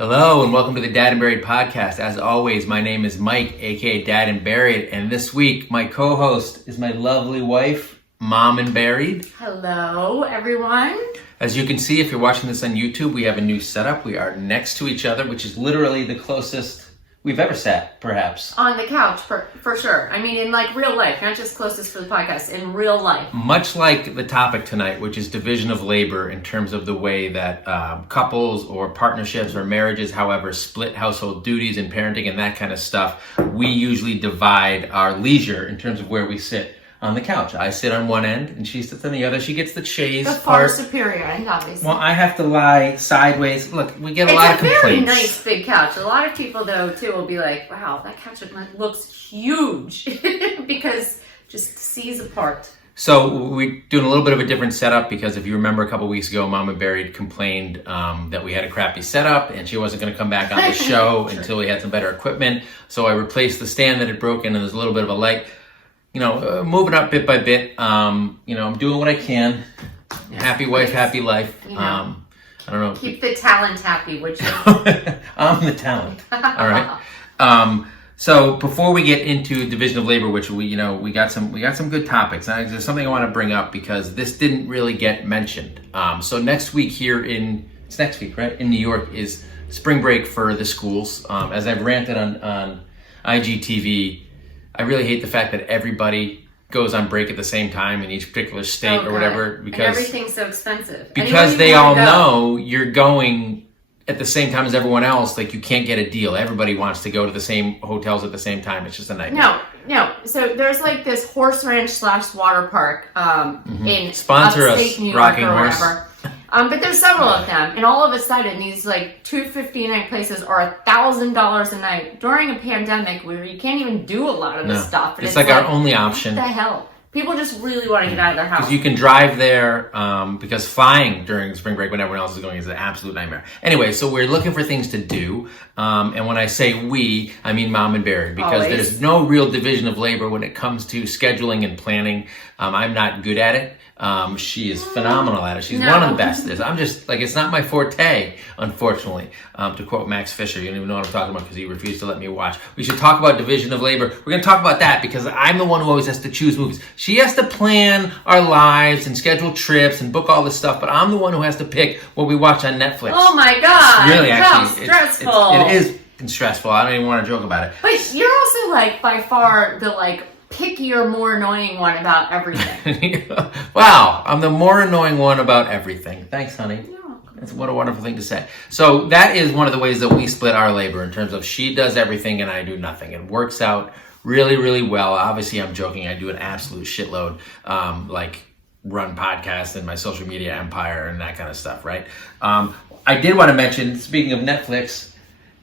Hello and welcome to the Dad and Buried podcast. As always, my name is Mike, aka Dad and Buried, and this week my co-host is my lovely wife, Mom and Buried. Hello, everyone. As you can see, if you're watching this on YouTube, we have a new setup. We are next to each other, which is literally the closest we've ever sat, perhaps. On the couch, for sure. I mean, in like real life, not just closest for the podcast, in real life. Much like the topic tonight, which is division of labor in terms of the way that couples or partnerships or marriages, however, split household duties and parenting and that kind of stuff, we usually divide our leisure in terms of where we sit on the couch. I sit on one end and she sits on the other. She gets the chaise The far part. superior end, obviously. Well, I have to lie sideways. Look, we get a lot of complaints. It's a very nice big couch. A lot of people, though, too, will be like, wow, that couch looks huge because just sees apart. So we're doing a little bit of a different setup because if you remember a couple weeks ago, Mama Buried complained that we had a crappy setup and she wasn't going to come back on the show until we had some better equipment. So I replaced the stand that had broken and there's a little bit of a light. Moving up bit by bit. I'm doing what I can. Happy wife, happy life. I don't know. Keep the talent happy, would you? I'm the talent. All right. So before we get into division of labor, which we got some good topics. There's something I want to bring up because this didn't really get mentioned. So next week it's next week, right? In New York is spring break for the schools. As I've ranted on IGTV, I really hate the fact that everybody goes on break at the same time in each particular state or whatever because and everything's so expensive. Because they all know you're going at the same time as everyone else. Like you can't get a deal. Everybody wants to go to the same hotels at the same time. It's just a nightmare. No. So there's like this horse ranch / water park in Sponsor upstate us, New York Rocking or Horse. whatever. But there's several of them, and all of a sudden, these like $250 a night places are $1,000 a night during a pandemic where you can't even do a lot of this stuff. And it's like our only option. What the hell? People just really want to get out of their house. Because you can drive there, because flying during spring break when everyone else is going is an absolute nightmare. Anyway, so we're looking for things to do. And when I say we, I mean Mom and Barry. Because there's no real division of labor when it comes to scheduling and planning. I'm not good at it. She is phenomenal at it. She's one of the best. I'm just, it's not my forte, unfortunately. To quote Max Fisher, you don't even know what I'm talking about because he refused to let me watch. We should talk about division of labor. We're going to talk about that because I'm the one who always has to choose movies. She has to plan our lives and schedule trips and book all this stuff, but I'm the one who has to pick what we watch on Netflix. Oh my God. It's really, how actually, stressful. It is stressful. I don't even want to joke about it. But you're also by far the pickier, more annoying one about everything. Wow, I'm the more annoying one about everything. Thanks, honey. That's what a wonderful thing to say. So that is one of the ways that we split our labor in terms of she does everything and I do nothing. It works out really, really well. Obviously, I'm joking. I do an absolute shitload, run podcasts and my social media empire and that kind of stuff, right? I did want to mention, speaking of Netflix,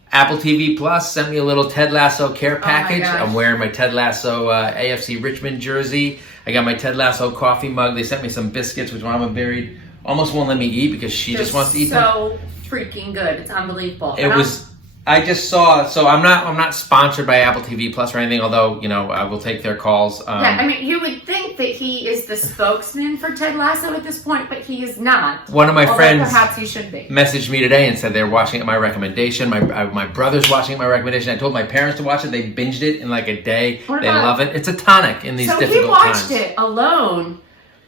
Apple TV Plus sent me a little Ted Lasso care package. I'm wearing my Ted Lasso AFC Richmond jersey. I got my Ted Lasso coffee mug. They sent me some biscuits, which Mama Buried almost won't let me eat because she just wants to eat them. So freaking good. It's unbelievable. I just saw, so I'm not sponsored by Apple TV Plus or anything, although, I will take their calls. You would think that he is the spokesman for Ted Lasso at this point, but he is not. One of my friends perhaps he should be. Messaged me today and said they're watching at my recommendation. My brother's watching at my recommendation. I told my parents to watch it. They binged it in a day. They love it. It's a tonic in these difficult times. So he watched it alone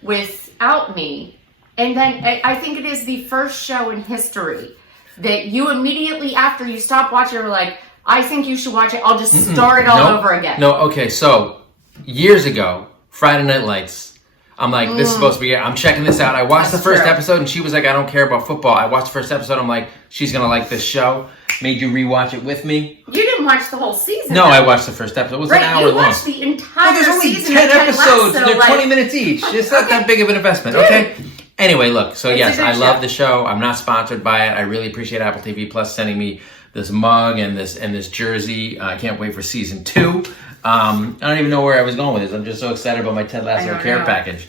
without me, and then I think it is the first show in history that you immediately after you stop watching were like, I think you should watch it. I'll just start it all over again. No, okay. So years ago, Friday Night Lights. I'm like, this is supposed to be it. I'm checking this out. I watched the first episode and she was like, I don't care about football. I watched the first episode. I'm like, she's going to like this show. Made you rewatch it with me. You didn't watch the whole season. No, I watched the first episode. It was an hour long. You watched the entire there's only season 10 episodes. Lasso, They're 20 minutes each. It's not that big of an investment, okay? Anyway, look, so yes, I love the show. I'm not sponsored by it. I really appreciate Apple TV Plus sending me this mug and this jersey. I can't wait for season 2. I don't even know where I was going with this. I'm just so excited about my Ted Lasso care package.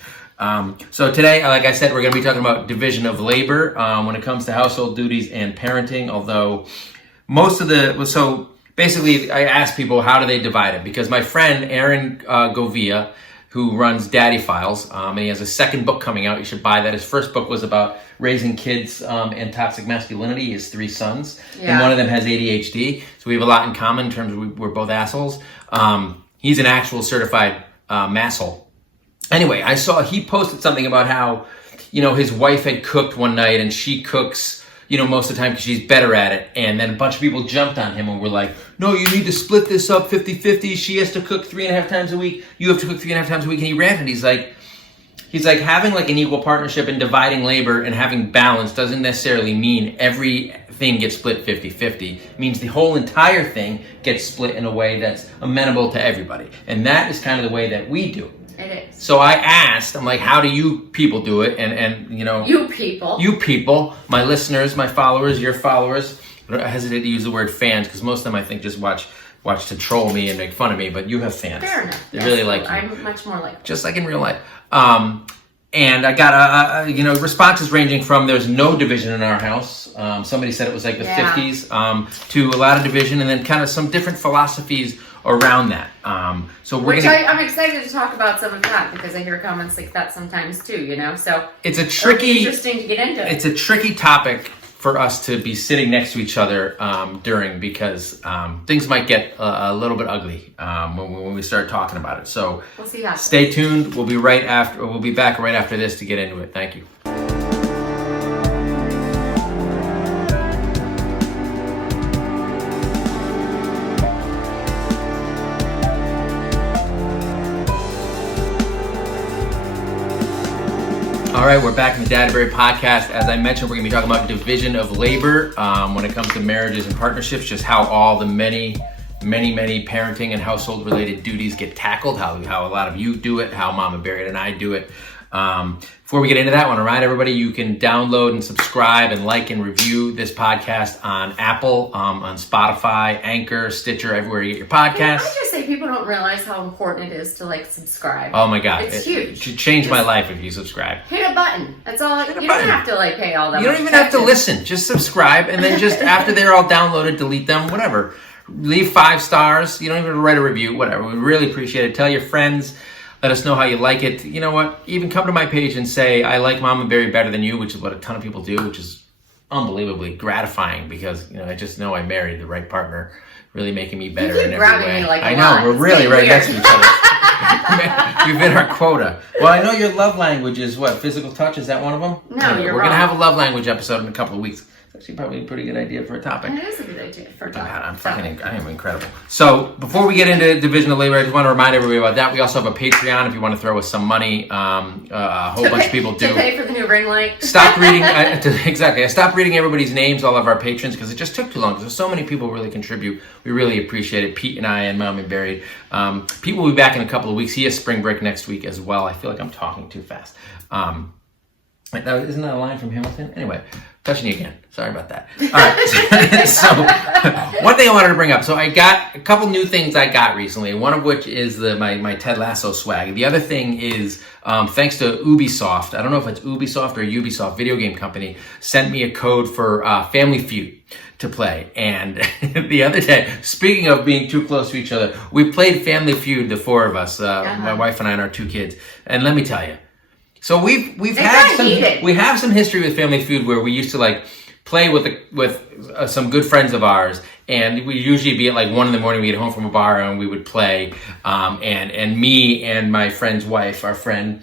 So today, like I said, we're going to be talking about division of labor when it comes to household duties and parenting, although basically I asked people how do they divide it, because my friend Aaron Govia who runs Daddy Files, and he has a second book coming out. You should buy that. His first book was about raising kids and toxic masculinity. He has 3 sons, and one of them has ADHD, so we have a lot in common in terms of we're both assholes. He's an actual certified masshole. Anyway, I saw he posted something about how, his wife had cooked one night, and she cooks, most of the time because she's better at it. And then a bunch of people jumped on him and were like, no, you need to split this up 50-50. She has to cook 3.5 times a week. You have to cook 3.5 times a week. And he ranted. He's like, having like an equal partnership and dividing labor and having balance doesn't necessarily mean everything gets split 50-50. It means the whole entire thing gets split in a way that's amenable to everybody. And that is kind of the way that we do it. It is. So I asked, I'm like, how do you people do it? And You people, my listeners, my followers, your followers. I hesitate to use the word fans because most of them I think just watch to troll me and make fun of me. But you have fans. Fair enough. They really like you. I'm much more like just like in real life. And I got responses ranging from there's no division in our house. Somebody said it was like the 50s to a lot of division, and then kind of some different philosophies around that. So I'm excited to talk about some of that because I hear comments like that sometimes too. So it's it'll be interesting to get into. It's a tricky topic for us to be sitting next to each other during because things might get a little bit ugly when we start talking about it. So we'll see how. Stay tuned. We'll be back right after this to get into it. Thank you. All right, we're back in the Daddyberry podcast. As I mentioned, we're going to be talking about division of labor when it comes to marriages and partnerships, just how all the many parenting and household-related duties get tackled, how a lot of you do it, how Mama Buried and I do it. Before we get into that, I want to remind everybody you can download and subscribe and like and review this podcast on Apple, on Spotify, Anchor, Stitcher, everywhere you get your podcasts. I just say people don't realize how important it is to subscribe. Oh my God. It's huge. It should change my life if you subscribe. Hit a button. That's all. You don't have to pay all that. You don't even have to listen. Just subscribe, and then just after they're all downloaded, delete them, whatever. Leave 5 stars. You don't even write a review, whatever. We really appreciate it. Tell your friends. Let us know how you like it. You know what? Even come to my page and say, I like Mama Buried better than you, which is what a ton of people do, which is unbelievably gratifying because, I just know I married the right partner, really making me better in every way. I know, we're really right next to each other. You've hit our quota. Well, I know your love language is what? Physical touch? Is that one of them? No, you're wrong. We're going to have a love language episode in a couple of weeks. It's actually probably a pretty good idea for a topic. It is a good idea for a topic. God, I am incredible. So before we get into division of labor, I just want to remind everybody about that. We also have a Patreon if you want to throw us some money. A whole bunch of people do. To pay for the new ring light. Stop reading. Exactly. I stopped reading everybody's names, all of our patrons, because it just took too long. Because so many people really contribute. We really appreciate it. Pete and I and Mama Buried. Pete will be back in a couple of weeks. He has spring break next week as well. I feel like I'm talking too fast. Isn't that a line from Hamilton? Anyway, touching you again. Sorry about that. All right. So one thing I wanted to bring up. So I got a couple new things I got recently. One of which is my Ted Lasso swag. The other thing is thanks to Ubisoft. I don't know if it's Ubisoft or Ubisoft, video game company, sent me a code for Family Feud to play. And the other day, speaking of being too close to each other, we played Family Feud, the 4 of us, my wife and I and our 2 kids. And let me tell you. So we have some history with Family Feud where we used to play with some good friends of ours, and we usually be at 1 in the morning. We get home from a bar and we would play. And me and my friend's wife, our friend,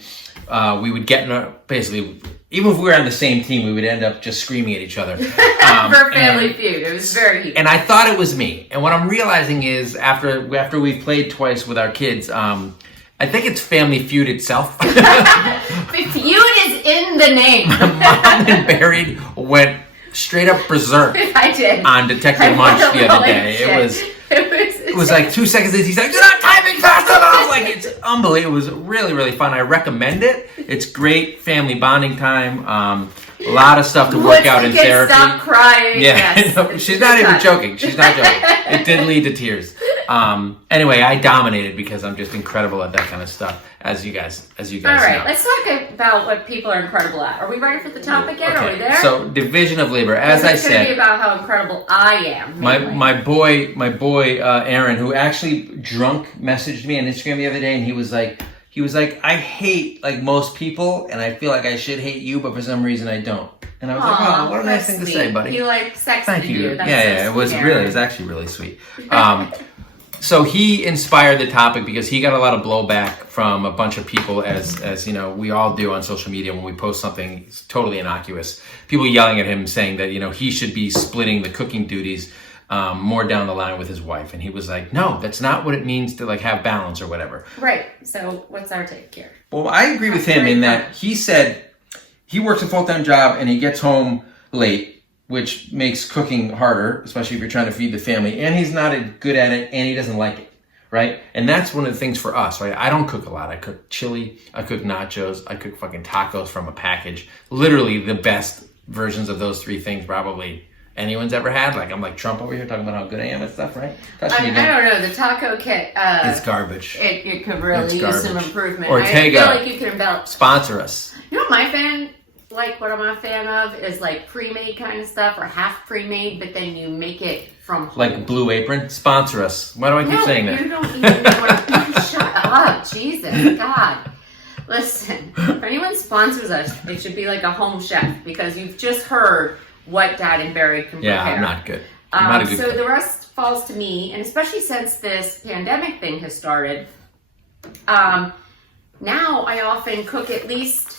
we would get basically. Even if we were on the same team, we would end up just screaming at each other. For Family Feud. It was very heated. And I thought it was me. And what I'm realizing is after we've played twice with our kids. I think it's Family Feud itself. Feud is in the name. Mom and Buried went straight up berserk. I did. On Detective Munch the other day. It was like 2 seconds in, he's like, you're not typing fast enough! It's unbelievable. It was really, really fun. I recommend it. It's great family bonding time. A lot of stuff to work out in therapy. Stop crying. Yeah, yes. She's not even joking. She's not joking. It did lead to tears. Anyway, I dominated because I'm just incredible at that kind of stuff, as you guys All right, know. let's talk about what people are incredible at. Are we ready for the topic yet? Okay. Are we there? So, division of labor. As I said, it's going to be about how incredible I am. My boy, Aaron, who actually drunk messaged me on Instagram the other day, and he was like, he was like, I hate like most people, and I feel like I should hate you, but for some reason I don't. And I was like, oh, what a nice thing to say, buddy. He like sexted Thank you. you. That's Yeah, so it was sweet, really, Aaron. it was actually really sweet. So he inspired the topic because he got a lot of blowback from a bunch of people, as you know, we all do on social media when we post something totally innocuous. People yelling at him saying that, you know, he should be splitting the cooking duties more down the line with his wife. And he was like, no, that's not what it means to like have balance or whatever. Right. So what's our take here? Well, I agree with him in that he said he works a full-time job and he gets home late, which makes cooking harder, especially if you're trying to feed the family. And he's not good at it, and he doesn't like it, right? And that's one of the things for us, right? I don't cook a lot. I cook chili, I cook nachos, I cook fucking tacos from a package. Literally the best versions of those three things probably anyone's ever had. Like, I'm like Trump over here talking about how good I am and stuff, right? I don't know. The taco kit. It's garbage. It could really use some improvement. Ortega. I feel like you could embellish. Sponsor us. You know what I'm a fan of is like pre-made kind of stuff or half pre-made, but then you make it from home. Like Blue Apron. Sponsor us. Why do I keep saying that? You don't even know what I'm Shut up. Jesus. God. Listen, if anyone sponsors us, it should be like a home chef because you've just heard what Dad and Barry can prepare. Yeah, I'm not good. I'm not a good So cook. the rest falls to me, and especially since this pandemic thing has started, now I often cook at least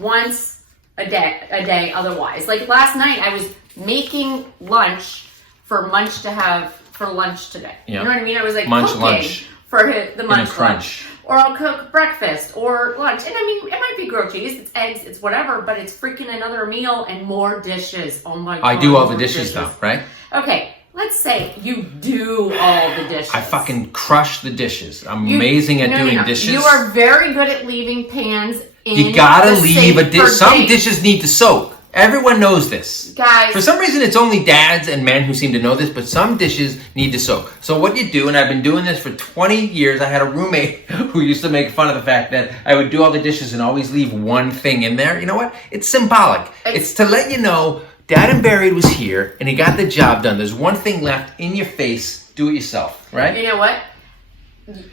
once a day otherwise. Like last night I was making lunch for Munch to have for lunch today. Yeah. You know what I mean? I was like Munch cooking lunch. for the Munch crunch. lunch. Or I'll cook breakfast or lunch. And I mean, it might be grilled cheese, it's eggs, it's whatever, but it's freaking another meal and more dishes. Oh my God. I do all the more dishes though, right? Okay, let's say you do all the dishes. I fucking crush the dishes. I'm amazing at doing dishes. You are very good at leaving pans in You gotta the leave sink a dish. for Some days. dishes need to soak. Everyone knows this. Guys. For some reason, it's only dads and men who seem to know this, but some dishes need to soak. So what you do, and I've been doing this for 20 years, I had a roommate who used to make fun of the fact that I would do all the dishes and always leave one thing in there. You know what? It's symbolic. It's to let you know Dad and Barry was here, and he got the job done. There's one thing left in your face. Do it yourself, right? You know what?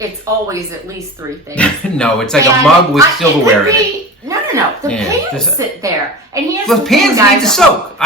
It's always at least 3 things. No, it's like a mug with silverware in it. No. The pans sit there. And here's Those pans need to soak.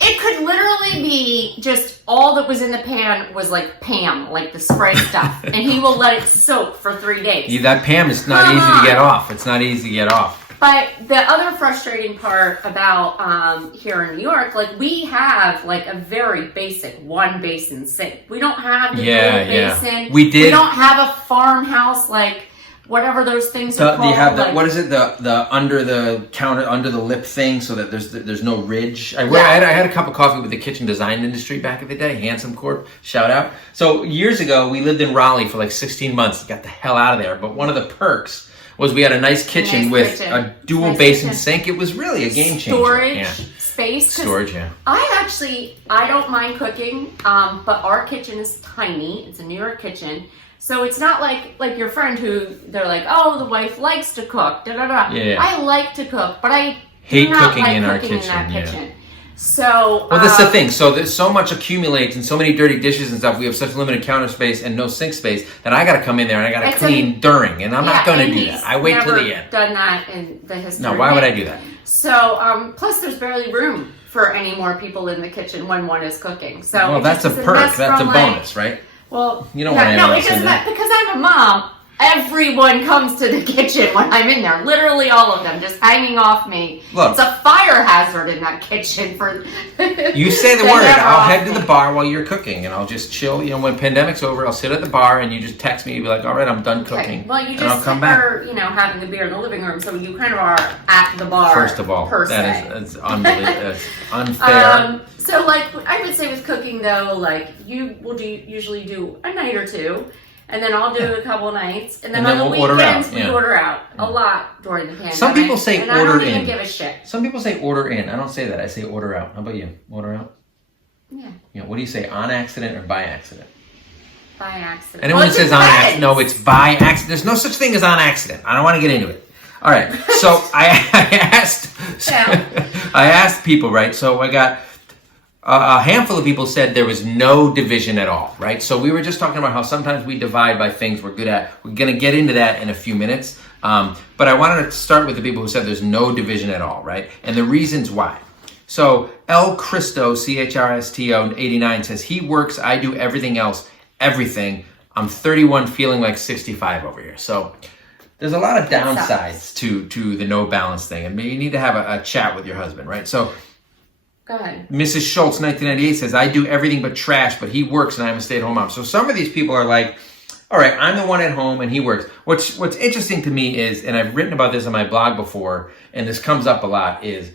It could literally be just all that was in the pan was like Pam, like the spray stuff. And he will let it soak for 3 days. Yeah, that Pam is not Come easy on. to get off. It's not easy to get off. But the other frustrating part about here in New York, like we have like a very basic 1 basin sink. We don't have the dual basin. We did. We don't have a farmhouse like whatever those things are called. You have the like, what is it? The under the counter, under the lip thing, so that there's no ridge. I had a cup of coffee with the kitchen design industry back in the day. Handsome Corp, shout out. So years ago, we lived in Raleigh for like 16 months. Got the hell out of there. But one of the perks was we had a nice kitchen with a dual basin sink. It was really a game changer. Storage space. Storage, yeah. I don't mind cooking, but our kitchen is tiny. It's a New York kitchen. So it's not like your friend who they're like, oh, the wife likes to cook. Da da da. Yeah. I like to cook, but I hate do not cooking like in our cooking kitchen. in that Yeah. kitchen. So well, that's the thing. So there's so much accumulates and so many dirty dishes and stuff. We have such limited counter space and no sink space that I got to come in there and I got to clean during, and I'm not going to do that. I wait till the end. Done that in the history. No, why would I do that? So plus, there's barely room for any more people in the kitchen when one is cooking. So well, that's a perk. That's a bonus, right? Well, you don't want anyone else in there. Because I'm a mom. Everyone comes to the kitchen when I'm in there. Literally all of them just hanging off me. Look. It's a fire hazard in that kitchen for You say the word, I'll head to the bar while you're cooking and I'll just chill. You know, when pandemic's over, I'll sit at the bar and you just text me, you'll be like, all right, I'm done cooking. Okay. Well, you and I'll just come back. are, having a beer in the living room, so you kind of are at the bar. First of all, that's unbelievable. That's unfair. So like I would say with cooking though, like you will usually do a night or two. And then I'll do a couple nights, and then on the weekends we order out a lot during the pandemic. Some people say and order in. I don't even give a shit. Some people say order in. I don't say that. I say order out. How about you? Order out? Yeah. What do you say? On accident or by accident? By accident. Anyone that says on accident, no, it's by accident. There's no such thing as on accident. I don't want to get into it. All right. So I asked people, right? So I got a handful of people said there was no division at all, right? So we were just talking about how sometimes we divide by things we're good at. We're going to get into that in a few minutes. But I wanted to start with the people who said there's no division at all, right? And the reasons why. So El Cristo, CHRSTO 89 says, he works, I do everything else, everything. I'm 31 feeling like 65 over here. So there's a lot of downsides to the no balance thing. And you need to have a chat with your husband, right? So go ahead. Mrs. Schultz, 1998 says, I do everything but trash, but he works and I'm a stay-at-home mom. So some of these people are like, all right, I'm the one at home and he works. What's interesting to me is, and I've written about this on my blog before, and this comes up a lot, is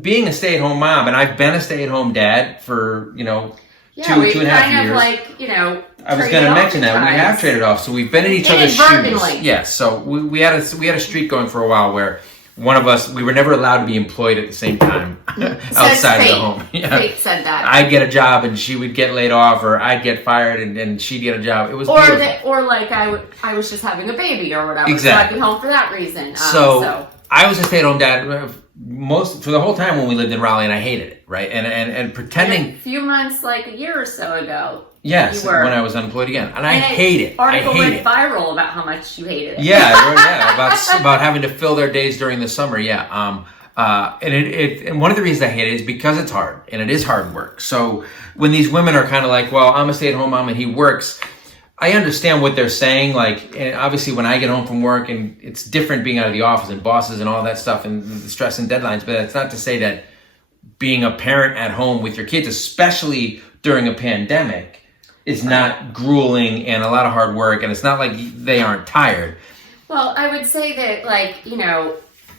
being a stay-at-home mom, and I've been a stay-at-home dad for, 2.5 years. I was going to mention that we have traded off, so we've been in each other's shoes. Yes, so we had a streak going for a while where one of us, we were never allowed to be employed at the same time outside of the home. Yeah. Fate said that. I'd get a job and she would get laid off, or I'd get fired and she'd get a job. It was beautiful. Or like I was just having a baby or whatever, exactly. So I'd be home for that reason. So I was a stay-at-home dad for the whole time when we lived in Raleigh, and I hated it, right? And pretending. A few months, like a year or so ago. Yes, when I was unemployed again, and I hate it. Article went viral about how much you hated it. Yeah, about having to fill their days during the summer. Yeah, and one of the reasons I hate it is because it's hard, and it is hard work. So when these women are kind of like, well, I'm a stay-at-home mom and he works, I understand what they're saying. Like, and obviously when I get home from work, and it's different being out of the office and bosses and all that stuff and the stress and deadlines, but that's not to say that being a parent at home with your kids, especially during a pandemic, is not grueling and a lot of hard work, and it's not like they aren't tired. Well, I would say that,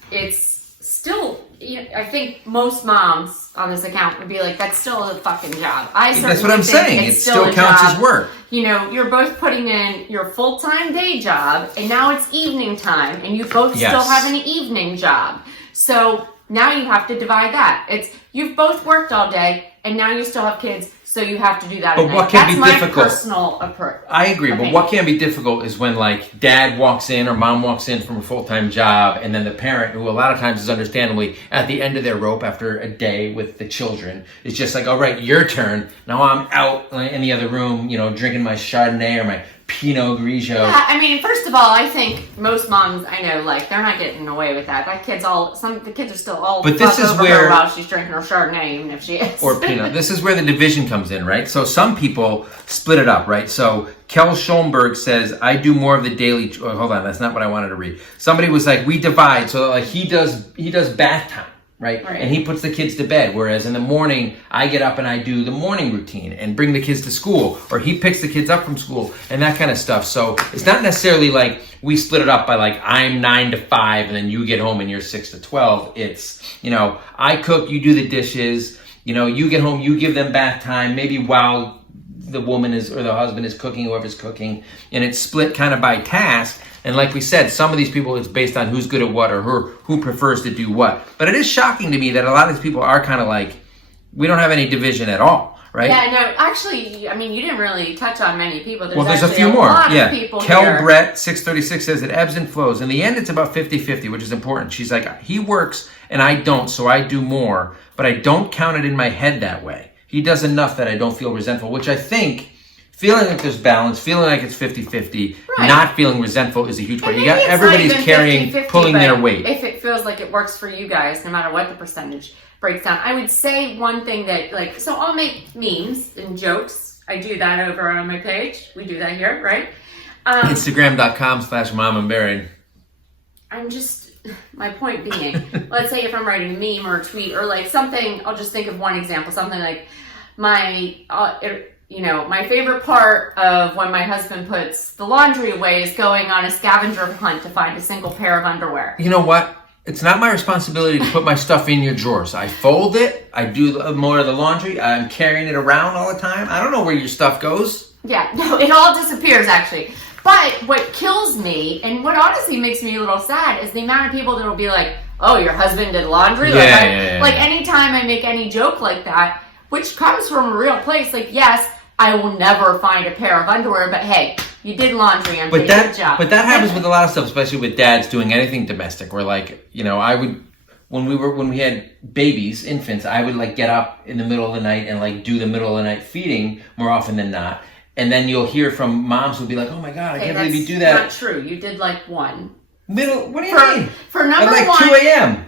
it's still, I think most moms on this account would be like, that's still a fucking job. That's what I'm saying. It still counts as work. You're both putting in your full-time day job, and now it's evening time, and you both still have an evening job. So now you have to divide that. You've both worked all day, and now you still have kids. So you have to do that. But what can be difficult? That's my personal approach. I agree, but what can be difficult is when like dad walks in or mom walks in from a full-time job, and then the parent, who a lot of times is understandably at the end of their rope after a day with the children, is just like, all right, your turn. Now I'm out in the other room, drinking my Chardonnay or my Pinot Grigio. Yeah, I mean, first of all, I think most moms I know, like, they're not getting away with that. The kids are still all but this is over where, her while she's drinking her Chardonnay, even if she is. Or Pinot. This is where the division comes in, right? So some people split it up, right? So Kel Schoenberg says, I do more of the daily, hold on, that's not what I wanted to read. Somebody was like, we divide, so like he does bath time. Right? And he puts the kids to bed, whereas in the morning I get up and I do the morning routine and bring the kids to school, or he picks the kids up from school and that kind of stuff. So it's not necessarily like we split it up by like I'm 9 to 5 and then you get home and you're 6 to 12. It's, I cook, you do the dishes, you get home, you give them bath time, maybe while the woman is or the husband is cooking, whoever's cooking, and it's split kind of by task. And like we said, some of these people, it's based on who's good at what or who prefers to do what. But it is shocking to me that a lot of these people are kind of like, we don't have any division at all, right? Yeah, no, actually, I mean, you didn't really touch on many people. There's a few more. Of people Kel here. Brett, 636, says it ebbs and flows. In the end, it's about 50-50, which is important. She's like, he works and I don't, so I do more. But I don't count it in my head that way. He does enough that I don't feel resentful, which I think... Feeling like there's balance, feeling like it's 50-50, not feeling resentful is a huge part. Everybody's carrying, 50-50, pulling their weight. If it feels like it works for you guys, no matter what the percentage breaks down. I would say one thing that, so I'll make memes and jokes. I do that over on my page. We do that here, right? Instagram.com/momandburied. My point being, let's say if I'm writing a meme or a tweet or like something, I'll just think of one example, something like my favorite part of when my husband puts the laundry away is going on a scavenger hunt to find a single pair of underwear. You know what? It's not my responsibility to put my stuff in your drawers. I fold it. I do more of the laundry. I'm carrying it around all the time. I don't know where your stuff goes. Yeah, no, it all disappears actually. But what kills me, and what honestly makes me a little sad, is the amount of people that will be like, oh, your husband did laundry? Like anytime I make any joke like that, which comes from a real place, like, yes, I will never find a pair of underwear, but hey, you did laundry and did a good job. But that happens with a lot of stuff, especially with dads doing anything domestic. Where like, I would, when we had babies, infants, I would like get up in the middle of the night and like do the middle of the night feeding more often than not. And then you'll hear from moms who'll be like, oh my God, I can't believe you do that. That's not true. You did like one. Middle, what do you mean? For number at like one, 2 a.m.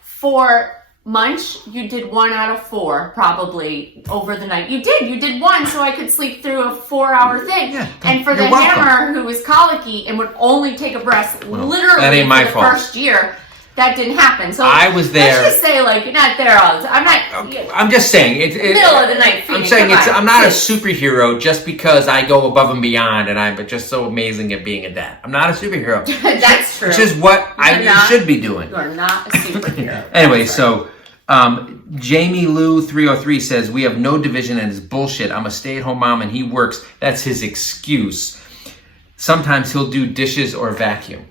For munch, you did 1 out of 4 probably over the night. You did 1 so I could sleep through a 4-hour thing. Yeah, and for the you're welcome. hammer who was colicky and would only take a breath that literally ain't my for the fault. first year, that didn't happen. So I was there. Let's just say like you're not there all the time. I'm just saying. Middle of the night feeding. I'm saying I'm not a superhero just because I go above and beyond and I'm just so amazing at being a dad. I'm not a superhero. That's true. Which is what I should be doing. You are not a superhero. Anyway, so Jamie Lou 303 says, we have no division and it's bullshit. I'm a stay-at-home mom and he works. That's his excuse. Sometimes he'll do dishes or vacuum.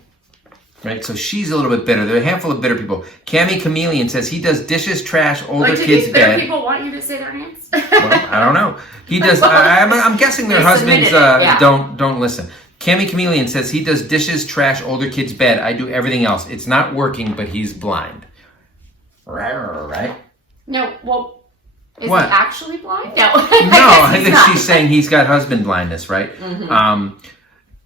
Right, so she's a little bit bitter. There are a handful of bitter people. Cami Chameleon says he does dishes, trash, older do kids' these bitter bed. people want you to say their names? Well, I don't know. He does. I'm guessing their They husbands submitted it, yeah. don't listen. Cami Chameleon says he does dishes, trash, older kids' bed. I do everything else. It's not working, but he's blind. Right? No, well, is What? he actually blind? No. No, I think she's saying he's got husband blindness, right? Mm-hmm.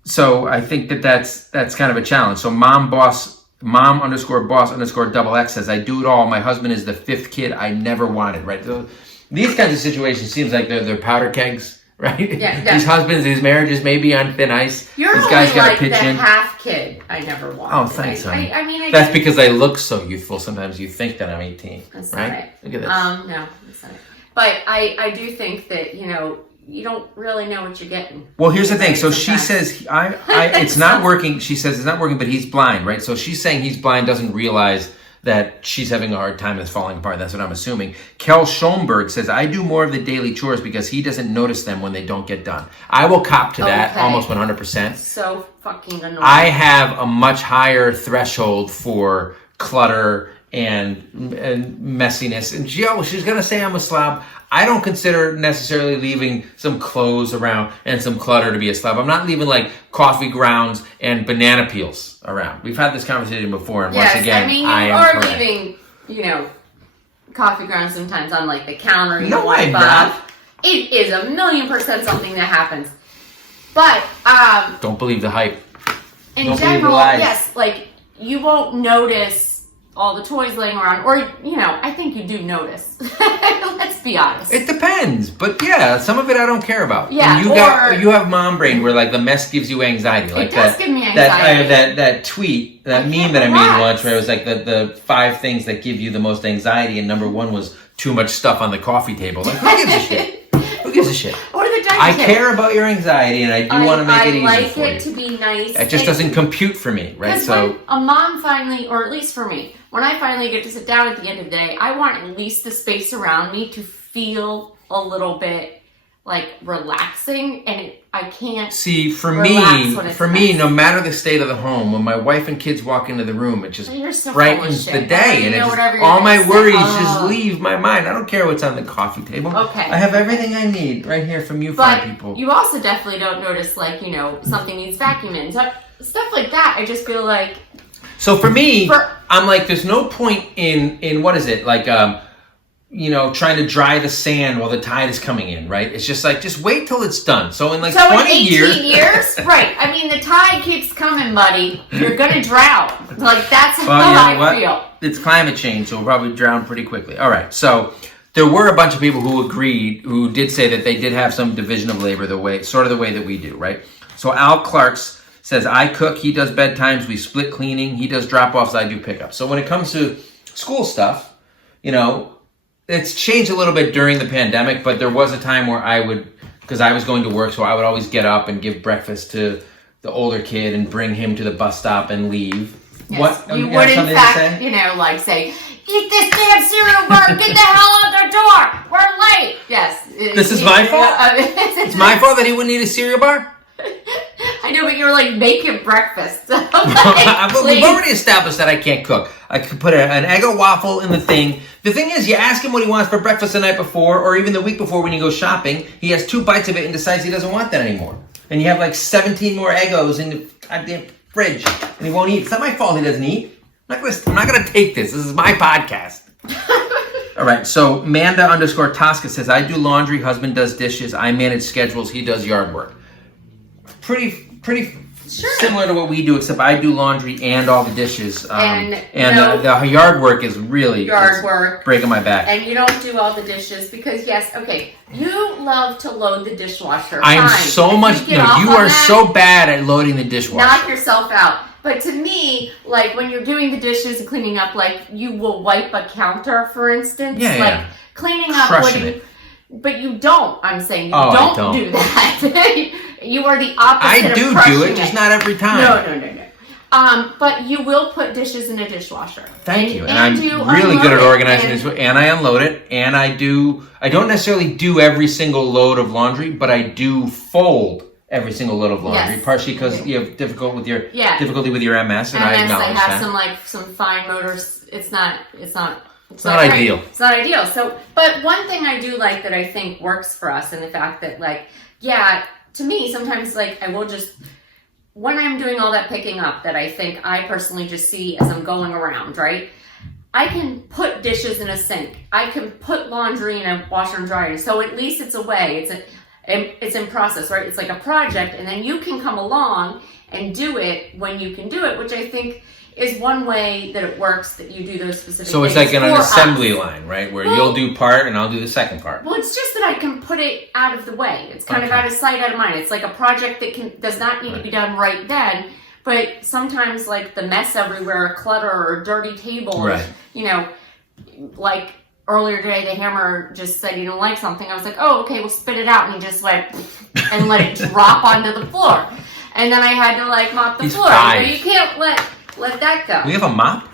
So I think that's kind of a challenge. So mom_boss_double X says, I do it all. My husband is the 5th kid I never wanted, right? So these kinds of situations seems like they're powder kegs, right? Yeah. These husbands, these marriages may be on thin ice. You're This only guy's got like to pitch the in. half kid I never wanted. Oh, thanks, honey. I mean, That's because I look so youthful. Sometimes you think that I'm 18, That's right? not right. Look at this. No, that's not right. But I do think that, you don't really know what you're getting. Well, here's the thing. So she Sometimes. says, it's not working. She says it's not working, but he's blind, right? So she's saying he's blind, doesn't realize that she's having a hard time and it's falling apart. That's what I'm assuming. Kel Schoenberg says, I do more of the daily chores because he doesn't notice them when they don't get done. I will cop to that Okay. almost 100%. So fucking annoying. I have a much higher threshold for clutter and messiness. And she's going to say I'm a slob. I don't consider necessarily leaving some clothes around and some clutter to be a slob. I'm not leaving like coffee grounds and banana peels around. We've had this conversation before, and once again, you I am are correct. leaving, coffee grounds sometimes on like the counter. No, I'm not. It is 1,000,000% something that happens. But Don't believe the hype. in Don't believe the general, lies. yes, like you won't notice all the toys laying around, or I think you do notice. Let's be honest. It depends, but yeah, some of it I don't care about. Yeah, And you have mom brain where like the mess gives you anxiety. Like It does give me anxiety. That tweet, that I meme can't that I made relax. once where it was like the 5 things that give you the most anxiety, and number 1 was too much stuff on the coffee table. Like, who gives a shit? Who gives a shit? Or the dining I table. care about your anxiety, and I do want to make it easy I like for it you. to be nice. It just doesn't compute for me, right? Because So when a mom finally, or at least for me, when I finally get to sit down at the end of the day, I want at least the space around me to feel a little bit like relaxing, and I can't. see, for Relax when it's me, nice. no matter the state of the home, when my wife and kids walk into the room, it just You're so brightens full the of shit. day, and You it know just, whatever you're all my gonna say. worries Oh. just leave my mind. I don't care what's on the coffee table. Okay. I have everything I need right here from you fine But people. you also definitely don't notice, like, something needs vacuuming. So, stuff like that, I just feel like. So for me, For- I'm like, there's no point in what is it like, trying to dry the sand while the tide is coming in, right? It's just like, just wait till it's done. So in like So 20 in 18 years, right? I mean, the tide keeps coming, buddy. You're gonna drown. Like that's well, how you know I what? feel. It's climate change, so we'll probably drown pretty quickly. All right, so there were a bunch of people who agreed, who did say that they did have some division of labor the way that we do, right? So Al Clarks says, I cook, he does bedtimes, we split cleaning, he does drop-offs, I do pickups. So when it comes to school stuff, it's changed a little bit during the pandemic, but there was a time where because I was going to work, so I would always get up and give breakfast to the older kid and bring him to the bus stop and leave. Yes. What? You have would, in something to fact, say? say, eat this damn cereal bar, get the hell out the door, we're late. Yes. This is my fault? It's my fault that he wouldn't eat a cereal bar? I know, but you're like making breakfast. We've Please. already established that I can't cook. I could put an Eggo waffle in the thing. The thing is, you ask him what he wants for breakfast the night before, or even the week before when you go shopping. He has 2 bites of it and decides he doesn't want that anymore. And you have like 17 more Eggos in the goddamn fridge, and he won't eat. It's not my fault he doesn't eat. I'm not gonna take this. This is my podcast. All right, so Manda_Tosca says, I do laundry, husband does dishes, I manage schedules, he does yard work. Pretty similar to what we do, except I do laundry and all the dishes. And the yard work is really breaking my back. And you don't do all the dishes because, yes, okay, you love to load the dishwasher. I am Fine. so much. You are so bad at loading the dishwasher. Knock yourself out. But to me, like when you're doing the dishes and cleaning up, like you will wipe a counter, for instance. Yeah. Cleaning up. But you don't. I'm saying you don't do that. You are the opposite. I do it, just not every time. No. But you will put dishes in a dishwasher. Thank you. And I'm really good at organizing this. And I unload it. And I don't necessarily do every single load of laundry, but I do fold every single load of laundry. Yes. Partially because you have difficulty with your MS, and I acknowledge that. I have some fine motors. It's not ideal. It's not ideal. So, but one thing I do like that I think works for us, and the fact that to me, sometimes I will just, when I'm doing all that picking up that I think I personally just see as I'm going around, right? I can put dishes in a sink. I can put laundry in a washer and dryer. So at least it's a way. It's in process, right? It's like a project, and then you can come along and do it when you can do it, which I think is one way that it works, that you do those specific So it's things like an assembly line, right? Where you'll do part and I'll do the second part. Well, it's just that I can put it out of the way. It's kind of out of sight, out of mind. It's like a project that does not need to be done right then, but sometimes the mess everywhere, clutter or dirty table, like earlier today, the hammer just said he didn't like something. I was like, oh, okay, we'll spit it out. And he just went and let it drop onto the floor. And then I had to mop the floor. You can't let that go. We have a mop?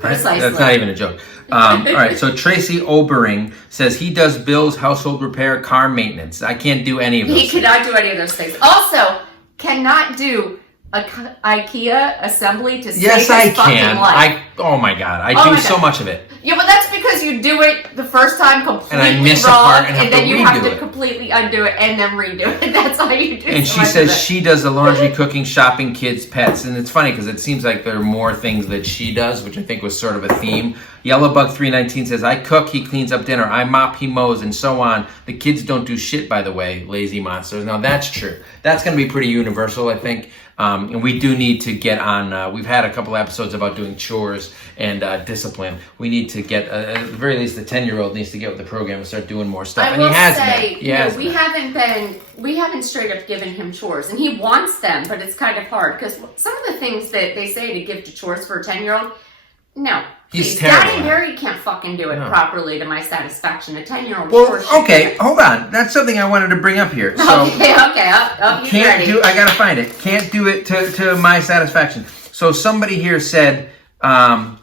Precisely. That's not even a joke. All right, so Tracy Obering says he does bills, household repair, car maintenance. I can't do any of those. He cannot do any of those things. Also, cannot do IKEA assembly to save his fucking life. Oh my God, I do so much of it. Yeah, but that's because you do it the first time completely and I miss wrong, a part and then you have to it. completely undo it and then redo it. That's how you do it. And she says she does the laundry, cooking, shopping, kids, pets. And it's funny because it seems like there are more things that she does, which I think was sort of a theme. Yellowbug319 says, I cook, he cleans up dinner. I mop, he mows, and so on. The kids don't do shit, by the way, lazy monsters. Now, that's true. That's going to be pretty universal, I think. And we do need to get on, we've had a couple episodes about doing chores and discipline. We need to get, at the very least, the 10-year-old needs to get with the program and start doing more stuff. He haven't straight up given him chores, and he wants them, but it's kind of hard because some of the things that they say to give to chores for a 10-year-old, no. He's terrible. Daddy Harry can't fucking do it properly to my satisfaction. A 10-year-old. Well, okay, hold on. That's something I wanted to bring up here. So okay. I gotta find it. Can't do it to my satisfaction. So somebody here said, God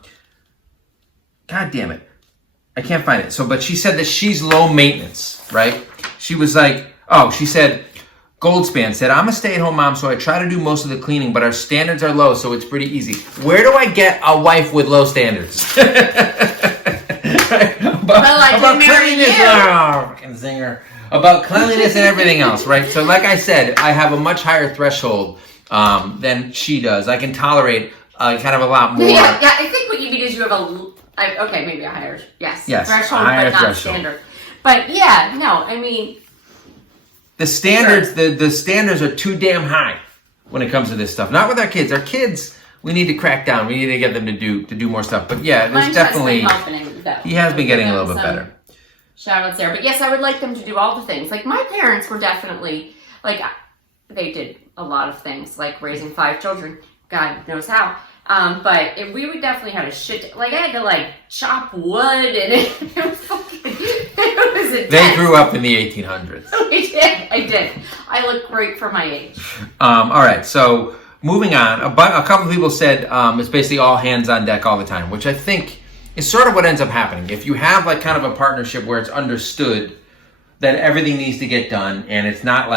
damn it, I can't find it. But she said that she's low maintenance, right? She was like, she said, Goldspan said, I'm a stay-at-home mom, so I try to do most of the cleaning, but our standards are low, so it's pretty easy. Where do I get a wife with low standards? about cleanliness, fucking zinger. About cleanliness and everything else, right? So like I said, I have a much higher threshold than she does. I can tolerate kind of a lot more. Yeah, I think what you mean is you have maybe a higher, threshold, but not standard. But yeah, no, I mean... The standards, the standards are too damn high when it comes to this stuff. Not with our kids. Our kids, we need to crack down. We need to get them to do more stuff. But yeah, there's definitely he has been getting a little bit better. Shout outs there. But yes, I would like them to do all the things. Like my parents were definitely they did a lot of things, like raising 5 children. God knows how. But we would definitely have a shit. I had to chop wood, and it was intense. They grew up in the 1800s. I did. I look great for my age. All right, so moving on. A couple of people said it's basically all hands on deck all the time, which I think is sort of what ends up happening. If you have kind of a partnership where it's understood that everything needs to get done, and it's not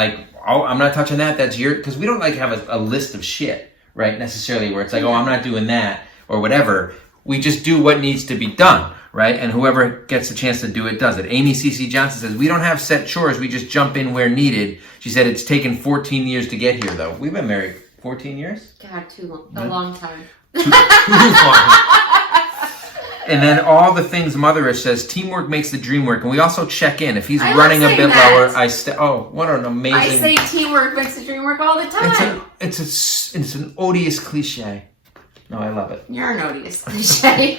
I'm not touching that. That's because we don't have a list of shit. Right, necessarily, where it's I'm not doing that or whatever. We just do what needs to be done, right? And whoever gets a chance to do it does it. Amy CC Johnson says, we don't have set chores. We just jump in where needed. She said it's taken 14 years to get here, though. We've been married 14 years? God, too long. A long time. Too long. And then all the things Motherish says, teamwork makes the dream work. And we also check in. If he's I running a love bit saying lower, that. what an amazing... I say teamwork makes the dream work all the time. It's an odious cliche. No, I love it. You're an odious cliche.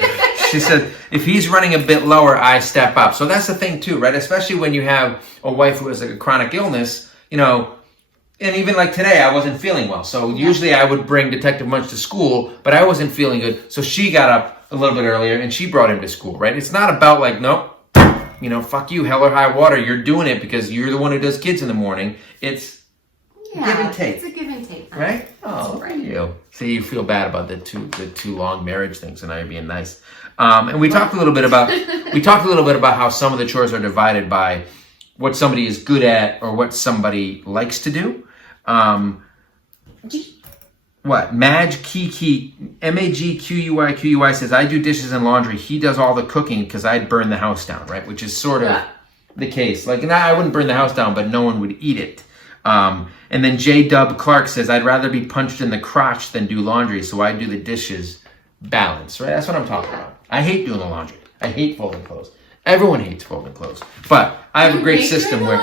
She said, if he's running a bit lower, I step up. So that's the thing too, right? Especially when you have a wife who has like a chronic illness, you know, and even like today, I wasn't feeling well. So usually I would bring Detective Munch to school, but I wasn't feeling good. So she got up a little bit earlier and she brought him to school, right? It's not about like, nope, you know, fuck you, hell or high water. You're doing it because you're the one who does kids in the morning. It's give and take. It's a give and take. Right? Oh, right. You. See, you feel bad about the two long marriage things, and now you're being nice. And we talked a little bit about how some of the chores are divided by what somebody is good at or what somebody likes to do. What? Magqui, MAGQUI says, I do dishes and laundry. He does all the cooking because I'd burn the house down, right? Which is sort of the case. Like, I wouldn't burn the house down, but no one would eat it. And then J. Dub Clark says, I'd rather be punched in the crotch than do laundry, so I do the dishes balance, right? That's what I'm talking about. I hate doing the laundry. I hate folding clothes. Everyone hates folding clothes. But I have a great system where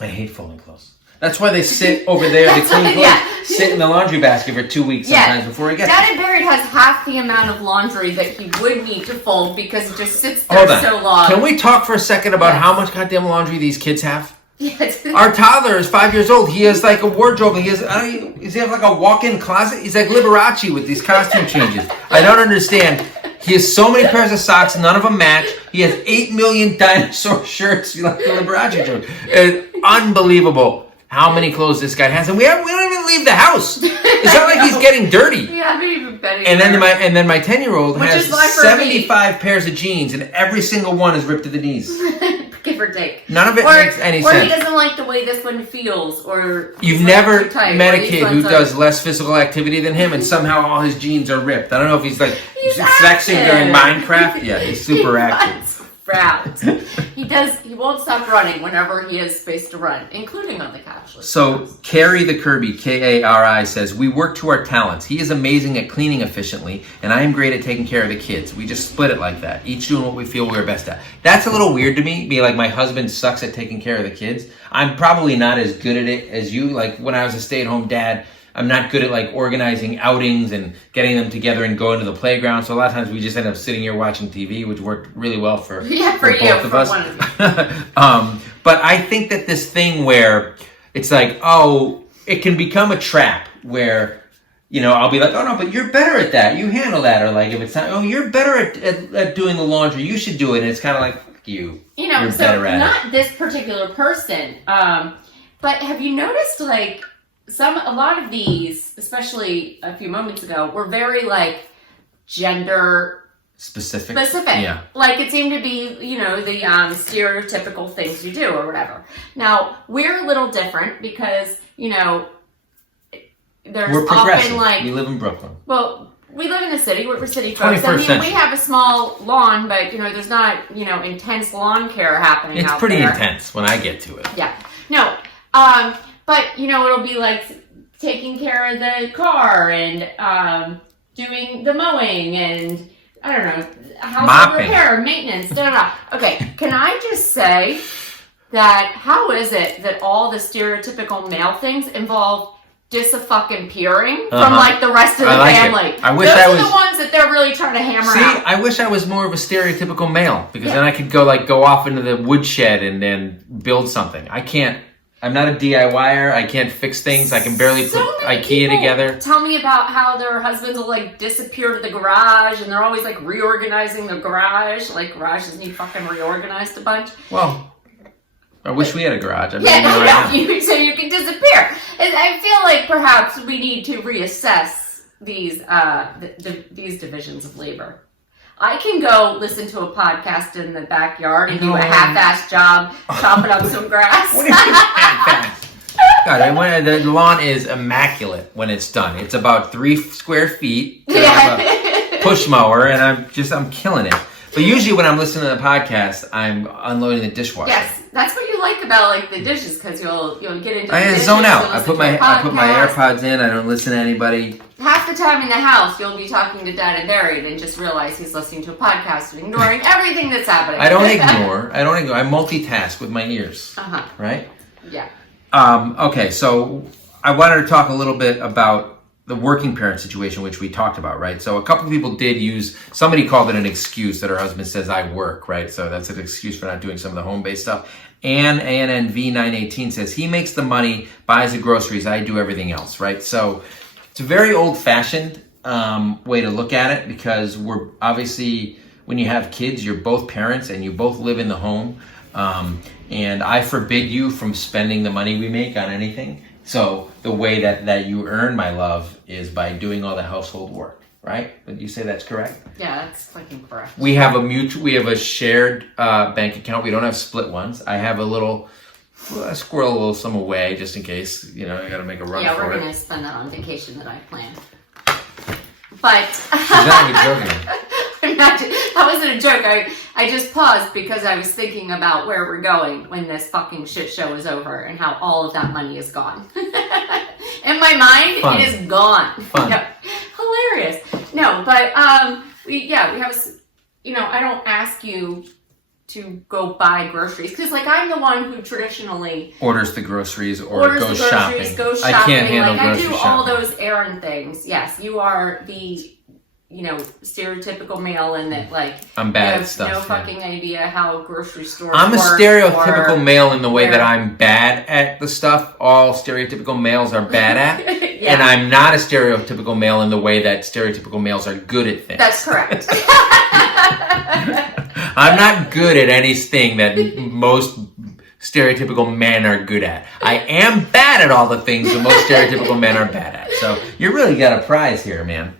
I hate folding clothes. That's why they sit over there, the clean clothes, sit in the laundry basket for 2 weeks sometimes before he gets Dad and Barrett has half the amount of laundry that he would need to fold because it just sits there so long. Can we talk for a second about how much goddamn laundry these kids have? Yes. Our toddler is 5 years old. He has like a wardrobe. Does he have like a walk-in closet? He's like Liberace with these costume changes. I don't understand. He has so many pairs of socks, none of them match. He has 8 million dinosaur shirts. Like the Liberace joke. It's unbelievable how many clothes this guy has, and we don't even leave the house. It's not like he's getting dirty. We haven't even been and then my 10-year-old has 75 pairs of jeans, and every single one is ripped to the knees. Give or take. None of it makes any sense. Or he doesn't like the way this one feels, or you've never met a kid who does less physical activity than him, and somehow all his jeans are ripped. I don't know if he's like flexing during Minecraft. Yeah, he's super active. He won't stop running whenever he has space to run, including on the couch. So Carrie the Kirby, Kari, says, we work to our talents. He is amazing at cleaning efficiently, and I am great at taking care of the kids. We just split it like that, each doing what we feel we're best at. That's a little weird to me, be like my husband sucks at taking care of the kids. I'm probably not as good at it as you. Like when I was a stay-at-home dad, I'm not good at like organizing outings and getting them together and going to the playground. So a lot of times we just end up sitting here watching TV, which worked really well for both of us. One of you. But I think that this thing where it's like, it can become a trap where, you know, I'll be like, oh no, but you're better at that. You handle that. Or like if it's not, you're better at doing the laundry. You should do it. And it's kind of like, fuck you. You know, you're so better at not this particular person. But have you noticed like, a lot of these, especially a few moments ago, were very like gender specific. Yeah. Like it seemed to be, you know, the stereotypical things you do or whatever. Now, we're a little different because, you know, we're often like we live in Brooklyn. Well, we live in the city. We're city folks. I mean, we have a small lawn, but you know, there's not, you know, intense lawn care happening. It's pretty intense when I get to it. Yeah. No. But, you know, it'll be like taking care of the car and doing the mowing and, I don't know, household repair, maintenance, Okay, can I just say that how is it that all the stereotypical male things involve disappearing from like the rest of the family? I wish Those are the ones that they're really trying to hammer out. I wish I was more of a stereotypical male because then I could go off into the woodshed and then build something. I can't. I'm not a DIYer. I can't fix things. I can barely put IKEA together. Tell me about how their husbands will like disappear to the garage and they're always like reorganizing the garage. Like garages need fucking reorganized a bunch. Well, I wish we had a garage. So you can disappear. And I feel like perhaps we need to reassess these divisions of labor. I can go listen to a podcast in the backyard and do a half-assed job chopping up some grass. What do you mean half-assed? God, the lawn is immaculate when it's done. It's about 3 square feet. A push mower, and I'm killing it. But usually when I'm listening to the podcast, I'm unloading the dishwasher. Yes, that's what you like about like the dishes because you'll get into. I zone out. I put my AirPods in. I don't listen to anybody. Half the the time in the house, you'll be talking to Dad and Darian and just realize he's listening to a podcast and ignoring everything that's happening. I don't ignore. I multitask with my ears. Right? Yeah. Okay, so I wanted to talk a little bit about the working parent situation, which we talked about, right? So a couple of people did somebody called it an excuse that her husband says, I work, right? So that's an excuse for not doing some of the home-based stuff. ANNV918 says, he makes the money, buys the groceries, I do everything else, right? So it's a very old-fashioned way to look at it, because we're obviously, when you have kids, you're both parents and you both live in the home. And I forbid you from spending the money we make on anything. So the way that you earn my love is by doing all the household work, right? Would you say that's correct? Yeah, that's fucking correct. We have a shared bank account. We don't have split ones. I have I squirrel a little some away just in case, I got to make a run for it. Yeah, we're going to spend that on vacation that I planned. But that wasn't a joke. I just paused because I was thinking about where we're going when this fucking shit show is over and how all of that money is gone. In my mind, Fun. it is gone. Fun. Yeah. Hilarious. No, but we have I don't ask you to go buy groceries because I'm the one who traditionally orders the groceries or goes shopping. I can't handle grocery I do shopping. all those errand things. Yes, you are the stereotypical male in that I'm bad you at have stuff. no yeah. fucking idea how grocery stores I'm a work stereotypical male in the way where- that I'm bad at the stuff all stereotypical males are bad at. Yeah. And I'm not a stereotypical male in the way that stereotypical males are good at things. That's correct. I'm not good at anything that most stereotypical men are good at. I am bad at all the things that most stereotypical men are bad at. So you really got a prize here, man.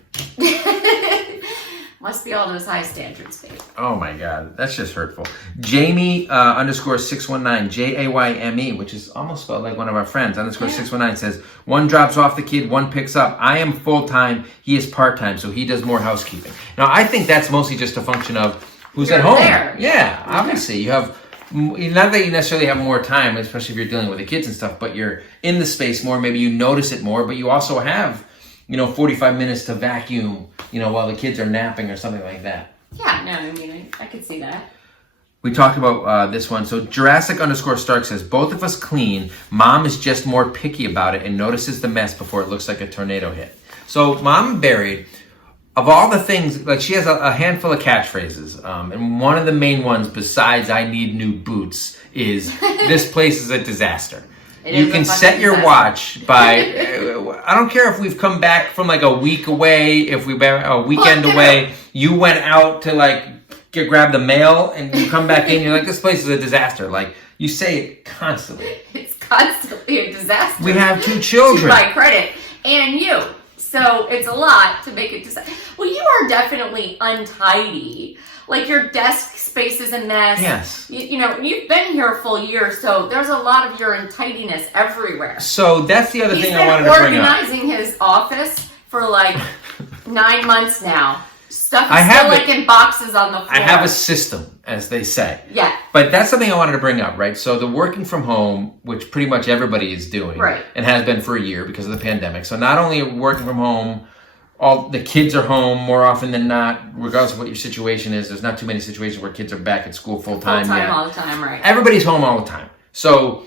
Must be all those high standards, babe. Oh my God, that's just hurtful. Jamie _619 JAYME, which is almost spelled like one of our friends, _619 says, one drops off the kid, one picks up. I am full-time, he is part-time, so he does more housekeeping. Now, I think that's mostly just a function of who's You're at home. there. Yeah, obviously. You have, not that you necessarily have more time, especially if you're dealing with the kids and stuff, but you're in the space more, maybe you notice it more, but you also have 45 minutes to vacuum, while the kids are napping or something like that. Yeah, no, I could see that. We talked about this one. So Jurassic _Stark says, both of us clean. Mom is just more picky about it and notices the mess before it looks like a tornado hit. So Mom buried, of all the things, she has a handful of catchphrases. And one of the main ones, besides I need new boots, is this place is a disaster. You can set your watch by, I don't care if we've come back from a week away, if we've been a weekend away, you went out to grab the mail and you come back in, you're like, this place is a disaster. You say it constantly. It's constantly a disaster. We have 2 children. To my credit. And you. So it's a lot to make it disaster. Well, you are definitely untidy. Your desk space is a mess. Yes. You've been here a full year, so there's a lot of your untidiness everywhere. So that's the other thing I wanted to bring up. He's been organizing his office for 9 months now. Stuff is I have in boxes on the floor. I have a system, as they say. Yeah. But that's something I wanted to bring up, right? So the working from home, which pretty much everybody is doing, right, and has been for a year because of the pandemic. So not only working from home, all the kids are home more often than not, regardless of what your situation is. There's not too many situations where kids are back at school full-time yet. All the time, right. Everybody's home all the time. So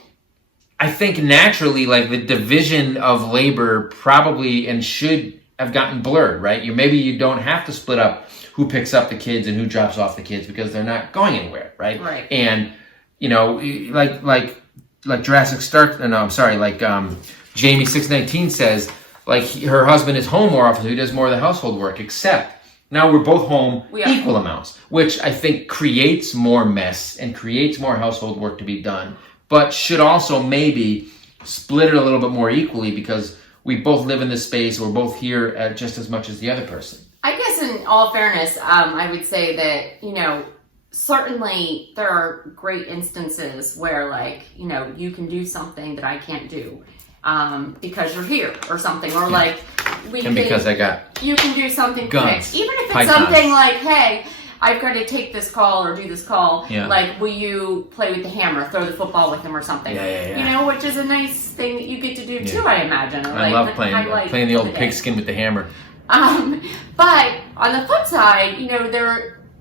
I think naturally, the division of labor probably and should have gotten blurred, right? Maybe you don't have to split up who picks up the kids and who drops off the kids because they're not going anywhere, right? Right. And, like Jurassic Stark, no, I'm sorry, Jamie 619 says, her husband is home more often, so he does more of the household work, except now we're both home equal amounts, which I think creates more mess and creates more household work to be done, but should also maybe split it a little bit more equally because we both live in this space, we're both here at just as much as the other person. I guess in all fairness, I would say that, certainly there are great instances where you can do something that I can't do. Because you're here or something, or because I got you can do something guns, quick. Even if it's pythons. something hey, I've got to take this call or do this call. Yeah. Will you play with the hammer, throw the football with him or something? Yeah. Which is a nice thing that you get to do too, I imagine. I love playing the old pigskin with the hammer. But on the flip side,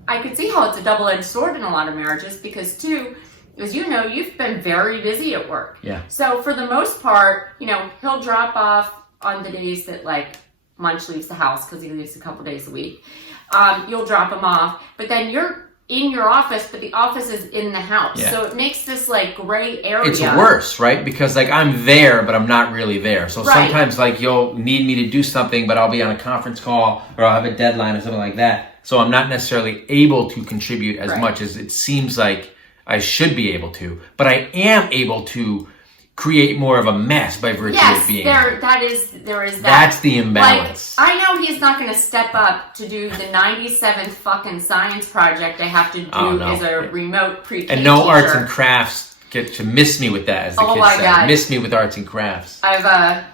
I could see how it's a double-edged sword in a lot of marriages because, too, as you know, you've been very busy at work. Yeah. So for the most part, he'll drop off on the days that, like, Munch leaves the house because he leaves a couple days a week. You'll drop him off, but then you're in your office, but the office is in the house. Yeah. So it makes this, like, gray area. It's worse, right? Because, like, I'm there, but I'm not really there. So sometimes, like, you'll need me to do something, but I'll be on a conference call or I'll have a deadline or something like that. So I'm not necessarily able to contribute as much as it seems like I should be able to. But I am able to create more of a mess by virtue of being there is that. That's the imbalance. Like, I know he's not going to step up to do the 97th fucking science project I have to do as a remote pre-K And no teacher. arts and crafts get to miss me with that, as the kids say. God. Miss me with arts and crafts. I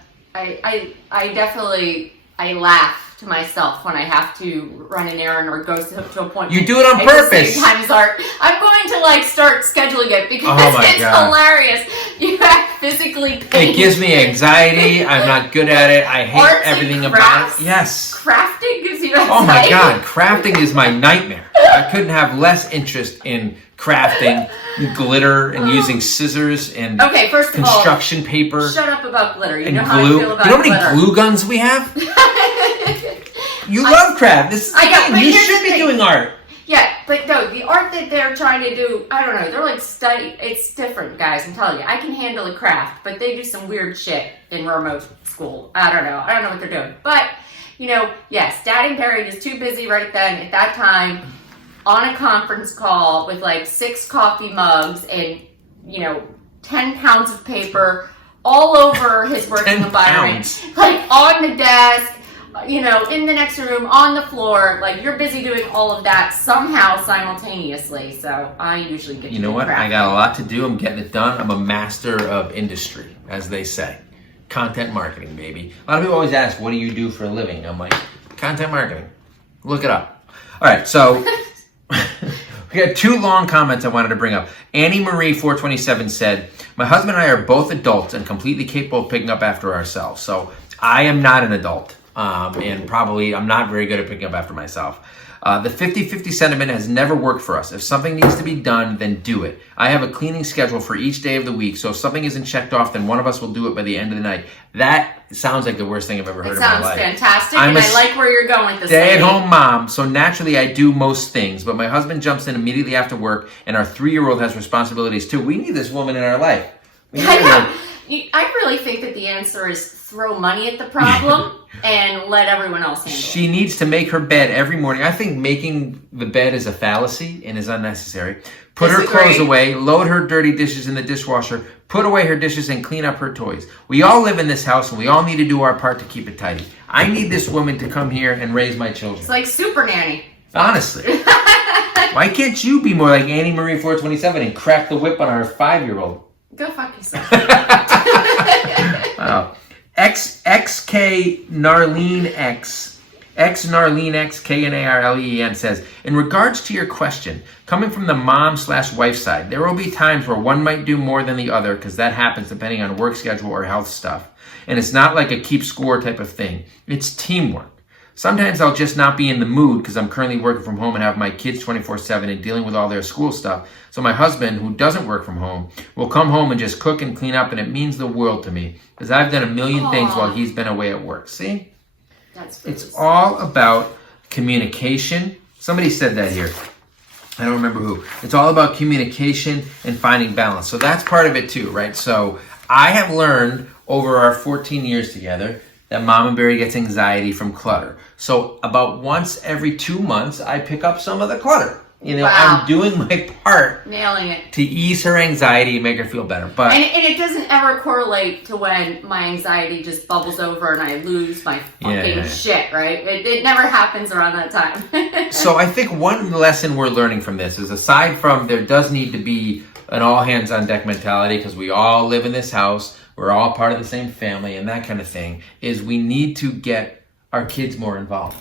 definitely laugh to myself when I have to run an errand or go to a point. You do it on purpose. Times art. I'm going to like start scheduling it because it's hilarious. You act physically pain. It gives me anxiety. I'm not good at it. I hate Arts everything and about crafts? it. Yes. Crafting gives you anxiety. Oh my God, crafting is my nightmare. I couldn't have less interest in crafting, glitter, and using scissors and okay, first of construction paper. Shut up about glitter. You and know glue. how I feel about you know how many glitter. glue guns we have? You love craft. This is the thing. You should be doing art. Yeah, but no, the art that they're trying to do, I don't know, they're like it's different, guys, I'm telling you. I can handle a craft, but they do some weird shit in remote school. I don't know what they're doing. But, yes, Dad and Barry is too busy right then, at that time, on a conference call with like 6 coffee mugs and, 10 pounds of paper all over his working environment. Like on the desk, in the next room, on the floor. Like, you're busy doing all of that somehow simultaneously. So I usually get to You know what? I got a lot to do. I'm getting it done. I'm a master of industry, as they say. Content marketing, baby. A lot of people always ask, what do you do for a living? I'm like, content marketing. Look it up. All right, so we got 2 long comments I wanted to bring up. Annie Marie 427 said, my husband and I are both adults and completely capable of picking up after ourselves. So I am not an adult. And probably I'm not very good at picking up after myself. The 50-50 sentiment has never worked for us. If something needs to be done, then do it. I have a cleaning schedule for each day of the week, so if something isn't checked off, then one of us will do it by the end of the night. That sounds like the worst thing I've ever heard in my life. It sounds fantastic, and I like where you're going with this. Stay-at-home mom, so naturally I do most things, but my husband jumps in immediately after work, and our 3-year-old has responsibilities too. We need this woman in our life. I really think that the answer is throw money at the problem and let everyone else handle it. She needs to make her bed every morning. I think making the bed is a fallacy and is unnecessary. Put her clothes away, load her dirty dishes in the dishwasher, put away her dishes and clean up her toys. We all live in this house and we all need to do our part to keep it tidy. I need this woman to come here and raise my children. It's like Super Nanny. Honestly. Why can't you be more like Annie Marie 427 and crack the whip on our 5-year-old? Go fuck yourself. XK Narlene X Narlene X KNARLEN says, in regards to your question, coming from the mom/wife side, there will be times where one might do more than the other because that happens depending on work schedule or health stuff. And it's not like a keep score type of thing. It's teamwork. Sometimes I'll just not be in the mood because I'm currently working from home and have my kids 24/7 and dealing with all their school stuff. So my husband, who doesn't work from home, will come home and just cook and clean up, and it means the world to me because I've done a million things while he's been away at work. See? It's all about communication. Somebody said that here. I don't remember who. It's all about communication and finding balance. So that's part of it too, right? So I have learned over our 14 years together that Mama Berry gets anxiety from clutter. So about once every 2 months, I pick up some of the clutter. I'm doing my part. Nailing it. To ease her anxiety and make her feel better. But and it doesn't ever correlate to when my anxiety just bubbles over and I lose my fucking shit, right? It never happens around that time. So I think one lesson we're learning from this is, aside from there does need to be an all hands on deck mentality because we all live in this house, we're all part of the same family and that kind of thing, is we need to get our kids more involved.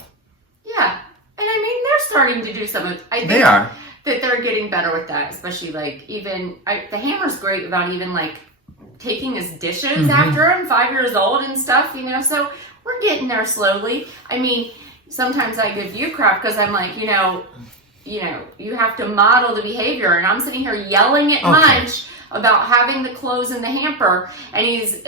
Yeah. And I mean, they're starting to do some of it. I think they are. That they're getting better with that, especially like the Hammer's great about even like taking his dishes after him, 5 years old and stuff, you know, so we're getting there slowly. I mean, sometimes I give you crap because I'm like, you know, you have to model the behavior, and I'm sitting here yelling at Munch about having the clothes in the hamper, and his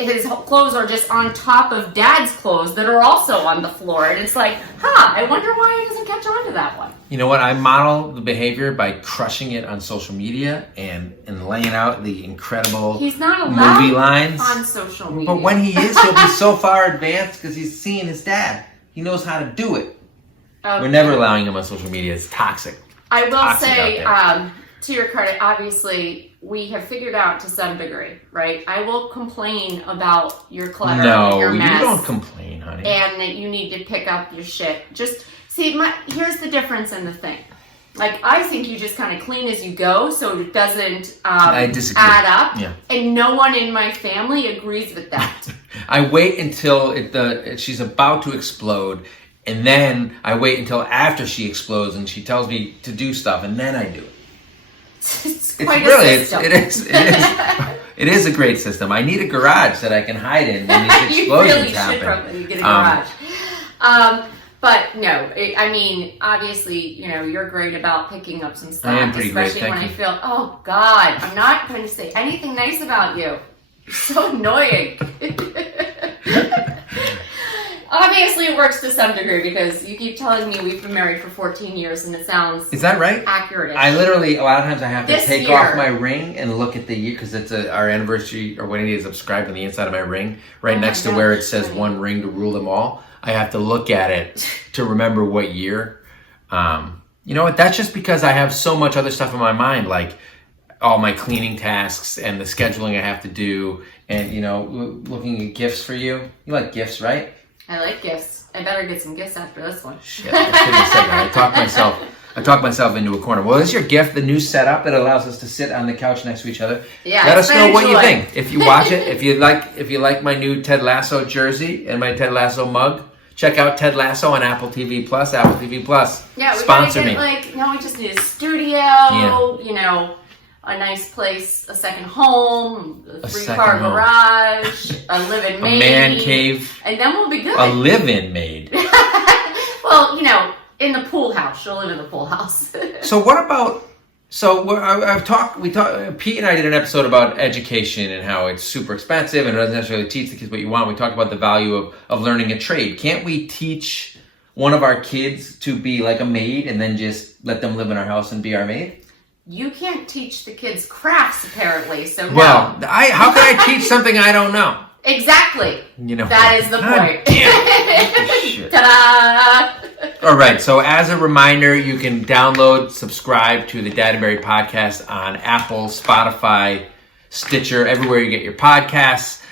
clothes are just on top of Dad's clothes that are also on the floor, and it's like, I wonder why he doesn't catch on to that one. You know what? I model the behavior by crushing it on social media and laying out the incredible He's not allowed movie lines on social media. But when he is, he'll be so far advanced because he's seeing his dad. He knows how to do it. Okay. We're never allowing him on social media. It's toxic. I will Toxic say, out there. to your credit, obviously, we have figured out to some degree, right? I will complain about your clutter and your mess. No, you don't complain, honey. And that you need to pick up your shit. Just, see, here's the difference in the thing. Like, I think you just kind of clean as you go so it doesn't I disagree. add up. Yeah. And no one in my family agrees with that. I wait until she's about to explode, and then I wait until after she explodes and she tells me to do stuff, and then I do it. It's quite a system. It is a great system. I need a garage that I can hide in when these explosions you happen. should probably get a garage. But no, I mean, obviously, you know, you're great about picking up some slack. I am pretty great, especially thank when you. I feel, oh God, I'm not going to say anything nice about you. You're so annoying. Obviously, it works to some degree because you keep telling me we've been married for 14 years, and it sounds Is that right? accurate. I literally, a lot of times I have to This take year. off my ring and look at the year because it's our anniversary or wedding day is inscribed on the inside of my ring, right Oh my next to where it gosh, says honey. one ring to rule them all. I have to look at it to remember what year. You know what? That's just because I have so much other stuff in my mind, like all my cleaning tasks and the scheduling I have to do, and you know, looking at gifts for you. You like gifts, right? I like gifts. I better get some gifts after this one. Shit, I shouldn't have said that. I talked myself into a corner. Well, this is your gift, the new setup that allows us to sit on the couch next to each other. Yeah, Let us know what you enjoy. think. If you watch it, if you like my new Ted Lasso jersey and my Ted Lasso mug, check out Ted Lasso on Apple TV Plus. Apple TV Plus. Yeah, we sponsor gotta me. get, we just need a studio, Yeah. you know, a nice place, a second home, a second 3-car home. garage, a live-in A maid. man cave. And then we'll be good. A live-in maid. Well, you know, in the pool house. She'll live in the pool house. So what about? Pete and I did an episode about education and how it's super expensive and it doesn't necessarily teach the kids what you want. We talked about the value of learning a trade. Can't we teach one of our kids to be like a maid and then just let them live in our house and be our maid? You can't teach the kids crafts, apparently, so no. Well, how can I teach something I don't know? Exactly. You know, That is the God point. damn. Shit. Ta-da! All right, so as a reminder, you can download, subscribe to the Dad and Barry podcast on Apple, Spotify, Stitcher, everywhere you get your podcasts.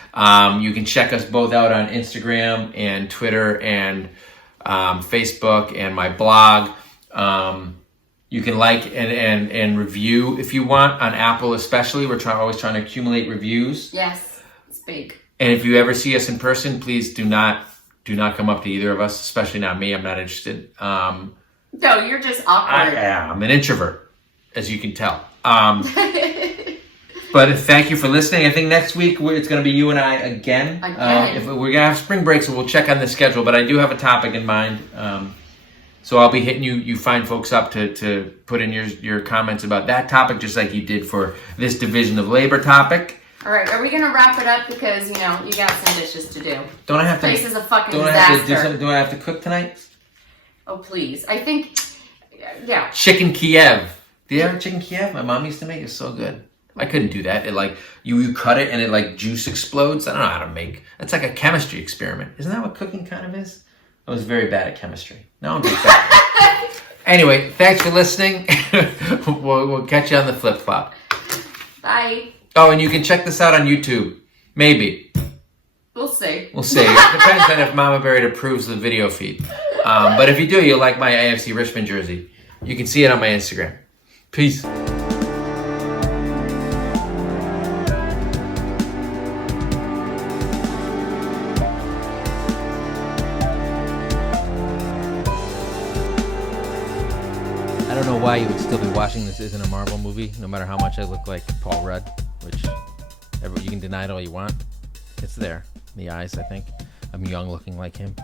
You can check us both out on Instagram and Twitter and Facebook and my blog. You can like and review if you want on Apple, especially. We're always trying to accumulate reviews. Yes, it's big. And if you ever see us in person, please do not come up to either of us, especially not me. I'm not interested. No, you're just awkward. I'm an introvert, as you can tell. But thank you for listening. I think next week it's going to be you and I again. If we're going to have spring break, so we'll check on the schedule. But I do have a topic in mind. So I'll be hitting you fine folks up to put in your comments about that topic, just like you did for this division of labor topic. All right, are we going to wrap it up? Because, you know, you got some dishes to do. Don't I have to? Place is a fucking Don't I have to do disaster. something? Do I have to cook tonight? Oh, please. I think, yeah. Chicken Kiev. Do you ever chicken Kiev? My mom used to make it so good. I couldn't do that. It like you cut it and it like juice explodes. I don't know how to make. It's like a chemistry experiment. Isn't that what cooking kind of is? I was very bad at chemistry. Now I'm just bad. Anyway, thanks for listening. We'll catch you on the flip flop. Bye. Oh, and you can check this out on YouTube. Maybe. We'll see. We'll see. It depends on if Mama Barrett approves the video feed. But if you do, you'll like my AFC Richmond jersey. You can see it on my Instagram. Peace. I don't know why you would still be watching This Isn't a Marvel Movie, no matter how much I look like Paul Rudd, which You can deny it all you want. It's there in the eyes, I think. I'm young looking like him.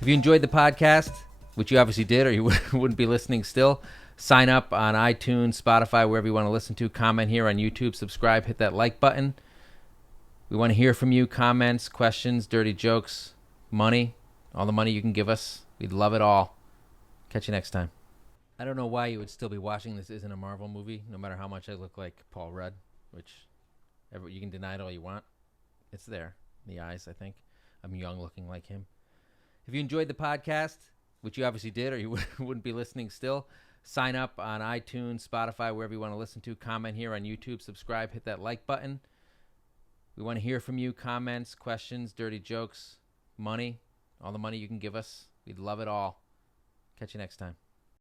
If you enjoyed the podcast, which you obviously did or you wouldn't be listening still, sign up on iTunes, Spotify, wherever you want to listen to. Comment here on YouTube. Subscribe. Hit that like button. We want to hear from you. Comments, questions, dirty jokes, money. All the money you can give us. We'd love it all. Catch you next time. I don't know why you would still be watching This Isn't a Marvel Movie, no matter how much I look like Paul Rudd, which you can deny it all you want. It's there in the eyes, I think. I'm young looking like him. If you enjoyed the podcast, which you obviously did or you wouldn't be listening still, sign up on iTunes, Spotify, wherever you want to listen to. Comment here on YouTube. Subscribe. Hit that like button. We want to hear from you. Comments, questions, dirty jokes, money. All the money you can give us. We'd love it all. Catch you next time.